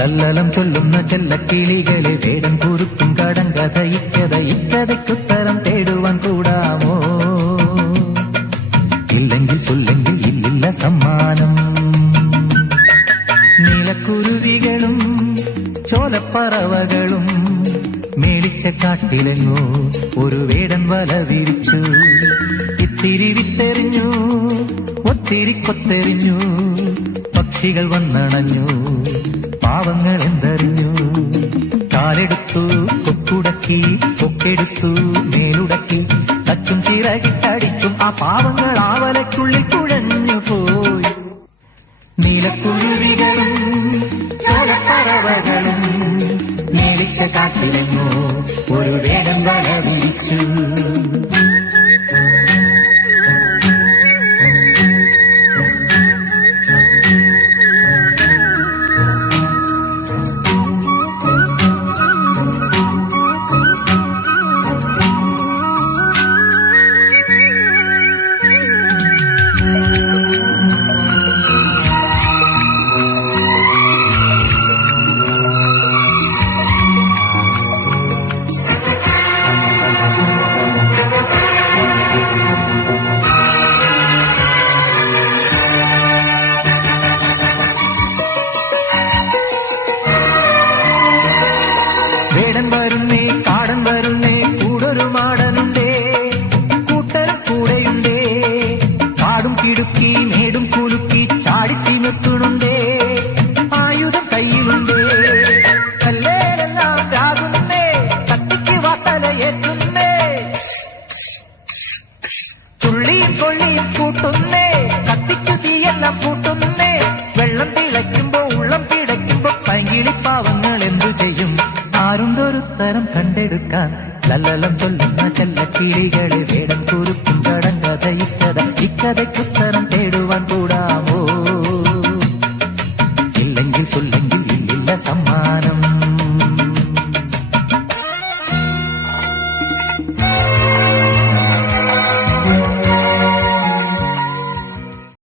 ലല്ലലം ചൊല്ലുന്ന ചെല്ലക്കിളികളെ വേടം കുറുക്കും കടങ്കഥ ഇക്കഥയ്ക്കുത്തരം തേടുവാൻ കൂടാമോ? ഇല്ലെങ്കിൽ ചൊല്ലെങ്കിൽ ഇല്ലില്ല സമ്മാനം. നീലക്കുരുവികളും ചോലപ്പറവകളും മേടിച്ച കാട്ടിലെങ്ങോ ഒരു വേടൻ വല വിരിച്ചു. ഇത്തിരി വിത്തെറിഞ്ഞു, ഒത്തിരി കൊത്തെറിഞ്ഞു, പക്ഷികൾ വന്നണഞ്ഞു, പാവങ്ങൾ എന്തറിഞ്ഞു. കാലെടുത്തു, കൊക്കുടക്കി, കൊക്കെടുത്തു, മേലുടക്കി, തച്ചും ചിറകിട്ടടിച്ചും ആ പാവങ്ങൾ ആവലയ്ക്കുള്ളിൽ കുഴഞ്ഞു പോയി. നീലക്കുരുവികളും ചോലപ്പറവകളും മേടിച്ച കാട്ടിലെങ്ങോ ഒരു വേടൻ വല വിരിച്ചു. വേടൻ വരുന്നേ, കാടൻ വരുന്നേ, കൂടൊരു മാടനുണ്ടേ, കൂട്ടരും കൂടെയുണ്ടേ, കാടും കിടുക്കി മേടും കുലുക്കി ചാടിത്തി നിർത്തുന്നുണ്ടേ, ആയുധം കയ്യിലുണ്ടേ, കല്ലേലെല്ലാം രാകുന്നേ, കത്തിക്ക് വാത്തലയേറ്റുന്നേ, ചുള്ളിയും കൊള്ളിയും കൂട്ടുന്നേ, കത്തിക്കു തീയെല്ലാം കൂട്ടുന്നേ, വെള്ളം തിളയ്ക്കുമ്പോ ഉള്ളം പിടയ്ക്കുമ്പോ പൈകിളിപ്പാവങ്ങൾ എന്തു ചെയ്യും? ആരുണ്ടൊരുത്തരം കണ്ടെടുക്കാൻ? ലല്ലലം ചൊല്ലുന്ന ചെല്ലക്കിളികളെ വേടം കുറുക്കും കടങ്കഥ ഇക്കഥയ്ക്കുത്തരം തേടുവാൻ കൂടാ.